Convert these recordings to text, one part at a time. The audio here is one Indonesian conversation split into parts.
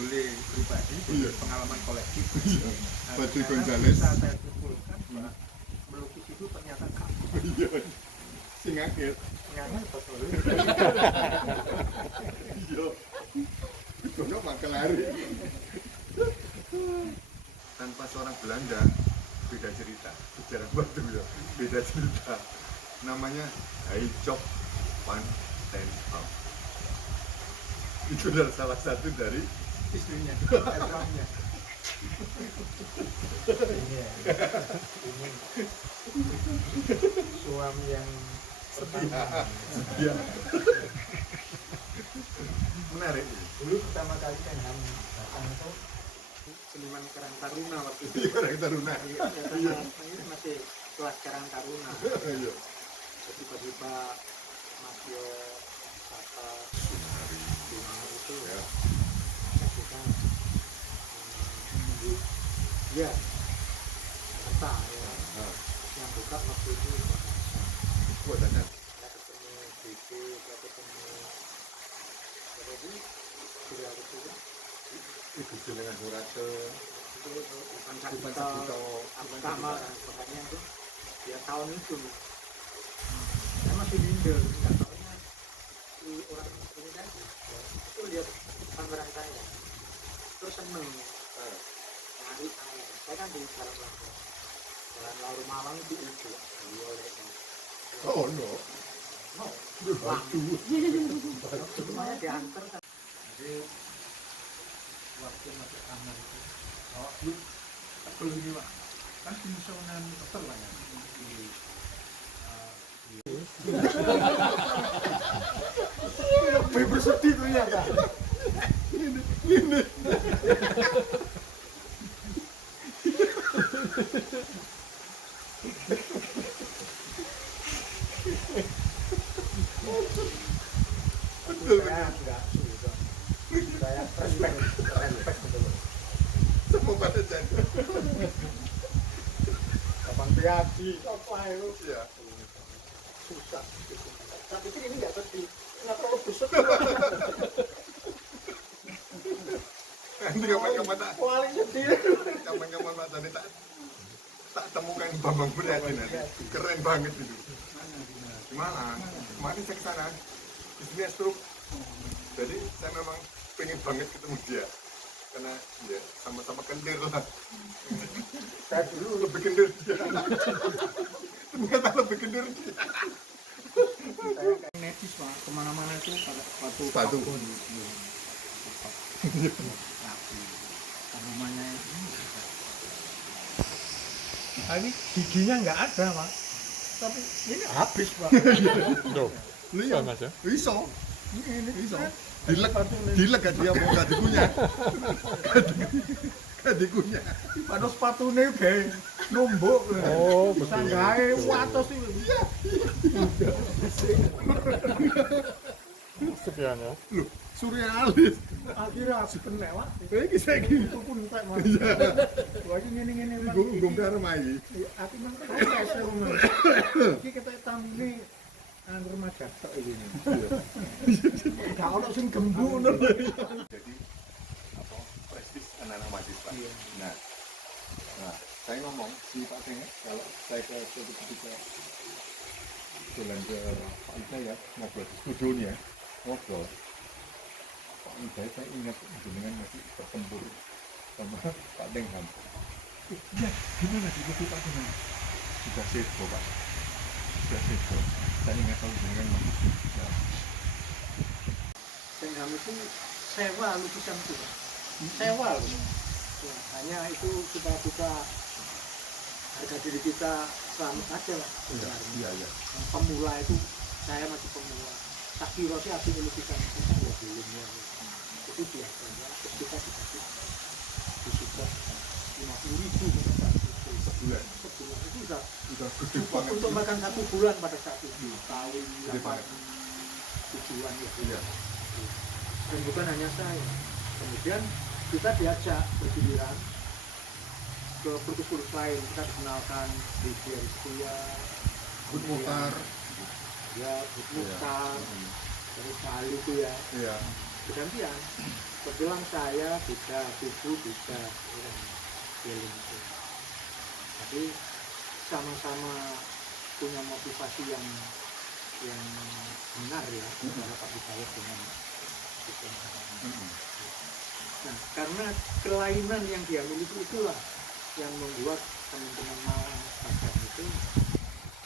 boleh pribadi, boleh pengalaman kolektif. Badri Karena Gonzales. bisa saya simpulkan bahwa melukis itu ternyata kamu. Iya. Sing akeh. Nyanyi betul. Iya. Kono makan lari. Tanpa seorang Belanda beda cerita. Sejarah Batu ya, beda cerita. Namanya Jacob van den Ham. Itu adalah salah satu dari Istrinya, erwahnya. Ini suami yang setia. Setia. Menarik. dulu pertama kali Menham datang itu seniman Karang Taruna waktu itu. Iya, Karang Taruna. Iya. Ini masih kelas Karang Taruna. Iya. Tiba-tiba Mas Yo kata Sunari itu Ya. kita menunggu ya kata ya yang buka waktu itu Buatannya. saya ketemu BB, saya ketemu siapa itu beliau itu Ibu jenengan Surate. itu bukan Bukan Sabito Sabito. Abutama pokoknya itu ya tahun itu saya masih minder nggak tahunya si orang ini kan itu lihat pameran saya terus seneng nyari saya kan di Jalan Laur Malang itu beliau oleh Oh no. Batu. semuanya diantar kan. Jadi waktu masuk kamar itu lu tebel ini Pak kan fungsional tebel lah ya lebih bersedih tuh ya Pak Ini. saya enggak suka saya respect betul Sama pada jadi. Abang Tiadi apa itu Iya. susah tapi ini enggak sedih nggak terlalu bersedih Nanti kapan-kapan tak paling sedih kapan-kapan tak tadi tak temukan Bambang Priadi nanti. Keren banget itu. Gimana? Kemarin saya kesana. Istrinya stroke. Jadi saya memang pengen banget ketemu dia. Karena ya sama-sama kendir lah. saya dulu Lebih kendir dia. Ternyata lebih kendir dia. saya kayak netis Pak kemana-mana itu pada Sepatu. rumahnya ini giginya nggak ada Pak tapi ini habis Pak Loh, Iya, Mas ya? iso. ini Iso. Dilek gak dia mau gak dikunyah. Gak dikunyah. pada sepatunya kayak numbuk Oh, bisa begitu. gawe watos itu Sekian ya. Loh, surrealis. akhirnya habis kena Pak Iki saiki itu pun entek Mas Iya. lagi ngene-ngene Mas Nggo karmai. aku nang proses iki kita tamune anggur majatok iki gak ono sing gembu ngono Jadi apa prestis anak-anak mahasiswa. Iya. Nah, saya ngomong si Pak Teng kalau saya ke suatu ketika jalan ke Pak Ida ya ngobrol di studionya ngobrol Pak Ida saya ingat jenengan masih bertempur sama Pak Tengham. Iya, gimana di mobil Pak Tengham? Sudah sedo Pak, sudah sedo. Saya ingat kalau jenengan masih ya. Tengham itu sewa lukisan itu Pak. Sewa loh. Ya, hanya itu kita harga diri kita selamat aja lah sebenarnya. Iya. Yang pemula itu saya masih pemula tak kira sih hasil lukisan kita ya belum ya itu biasanya terus kita dikasih disupport 50.000 Sebulan. sebulan itu udah Udah gede cukup banget. untuk makan 1 bulan pada saat itu kawin Gede banget. tujuan ya Iya. dan bukan hanya saya kemudian kita diajak bergiliran ke kursus-kursus lain kita dikenalkan di Dia Bud Mukhtar. ya Bud Mukhtar dari Bali itu ya Iya. bergantian. Kebetulan saya bisa, ibu bisa, keliling itu. Jadi sama-sama punya motivasi yang benar ya, untuk dapat dibayar dengan itu. Nah, karena kelainan yang dia miliki itulah yang membuat teman-teman Malang Bagan itu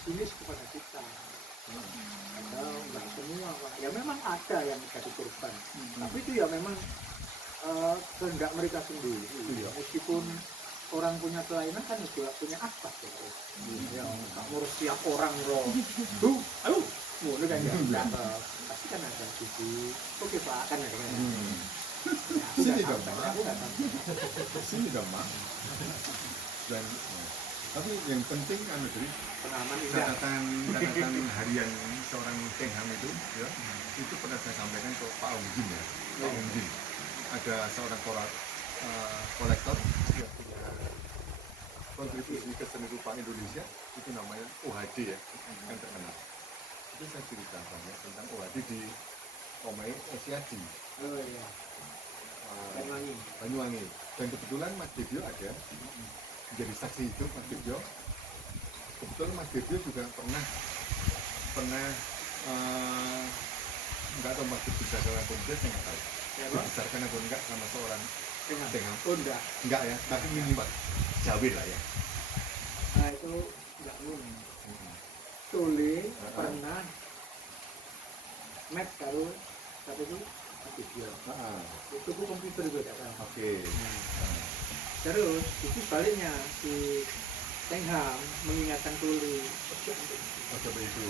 sinis kepada kita. Padahal nggak semua, Pak. Ya memang ada yang jadi korban, tapi itu ya memang kehendak mereka sendiri. Meskipun orang punya kelainan kan juga punya asbab ya. Ya, nggak ngurus tiap orang loh. Tuh, ayo, ngono kan ya. Pasti kan ada sisi. Oke Pak, kan ya. Sini dong, Mak. Sini dong, Mak. Dan tapi yang penting kan dari Pengalaman indah. catatan harian seorang Tengham itu, ya, itu pernah saya sampaikan ke Pak Ongjin ya. Pak Ongjin ada seorang kolektor yang punya kontribusi ke seni rupa Indonesia, itu namanya OHD ya, yang terkenal. Itu saya cerita banyak tentang OHD di Omai Osiaji. Oh iya. Banyuwangi. Dan kebetulan Mas Debio ada menjadi saksi hidup Mas Debio. Kebetulan Mas Debio juga pernah nggak tahu Mas Debio bisa kalau saya nggak tahu. Dibesarkan atau enggak sama seorang Tengham. Oh enggak. Enggak ya, tapi minimal Jawi lah ya. Nah itu enggak mungkin. Tole pernah Mac kalau tapi itu video. Itu ku komputer juga tak tahu. Oke. Terus itu sebaliknya si Tengham mengingatkan Tole. Oh, coba itu.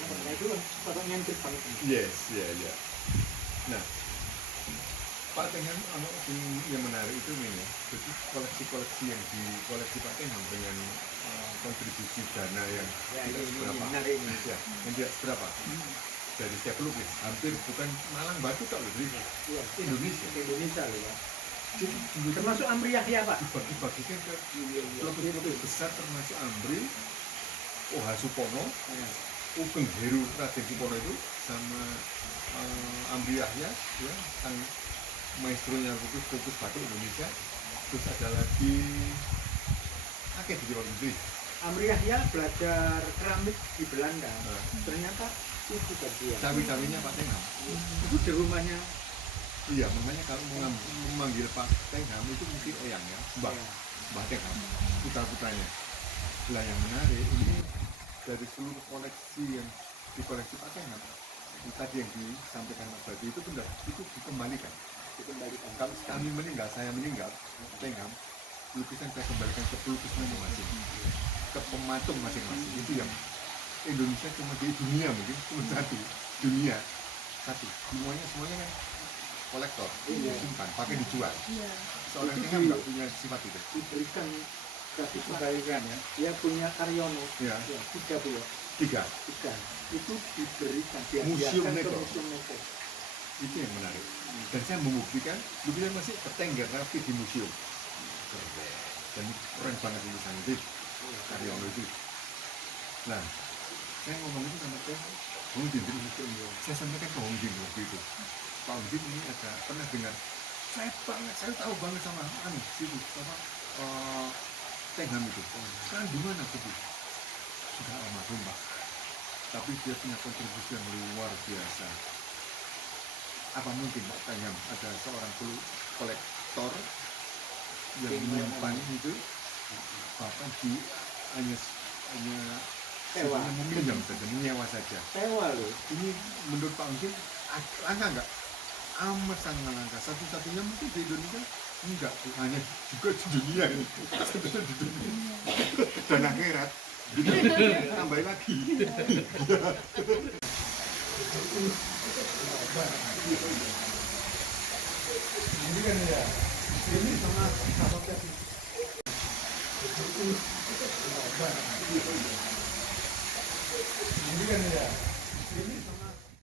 Karena itu sepatutnya nyentrik banget. Yes, ya, ya. Nah, Pak Tengham yang menarik itu ini, jadi koleksi-koleksi yang di koleksi Pak Tengham dengan kontribusi dana yang tidak seberapa, ya, yang tidak seberapa dari setiap pelukis, hampir bukan Malang Batu tak lebih Indonesia loh ya. Termasuk Amri Yahya Pak. Dibagi-bagikan ke pelukis besar termasuk Amri, Oha Supono, Ugeng Heru Raden Supono itu sama Amri Yahya, ya, sang maestronya pelukis batu Indonesia. Terus ada lagi di luar negeri. Amri Yahya belajar keramik di Belanda. Ternyata itu dia. Cawi-cawinya Pak Tengham. Itu di rumahnya. Iya, makanya kalau memanggil Pak Tengham itu mungkin Eyang ya, Mbah Tengham, putra-putranya. Nah yang menarik ini dari seluruh koleksi yang dikoleksi Pak Tengham, tadi yang disampaikan Mas Badi itu benar, itu dikembalikan. Kalau kami meninggal, saya meninggal, Tengham, lukisan saya kembalikan ke pelukis masing-masing, ke pematung masing-masing. Itu yang Indonesia cuma di dunia mungkin cuma satu, dunia satu. Semuanya kan kolektor, simpan, pakai dijual. Seorang Tengham nggak punya sifat itu. Diberikan gratis kebalikan ya. Dia punya Karyono. Ya. 3 itu diberikan museum Neko. Neko. Itu yang menarik. Dan saya membuktikan lukisan masih bertengger rapi di museum. Dan keren banget lukisan itu, Karyono itu. Nah, saya ngomong itu sama Hongjin, saya sampaikan ke Hongjin waktu itu. Pak Hongjin ini ada pernah dengar, saya tahu banget sama situ, sama Tengham itu. Sekarang di mana tuh? Sudah almarhum Pak. Tapi dia punya kontribusi yang luar biasa. Apa mungkin Pak Tengham ada seorang kolektor yang menyimpan itu, bahkan hanya meminjam saja, menyewa saja. Sewa loh. Ini menurut Pak Hongjin langka nggak? Amat sangat langka. Satu-satunya mungkin di Indonesia enggak, hanya juga di dunia ini. Di dunia dan akhirat. Tambahin lagi. Ini kan ya. Ini sama ini kan ya. Ini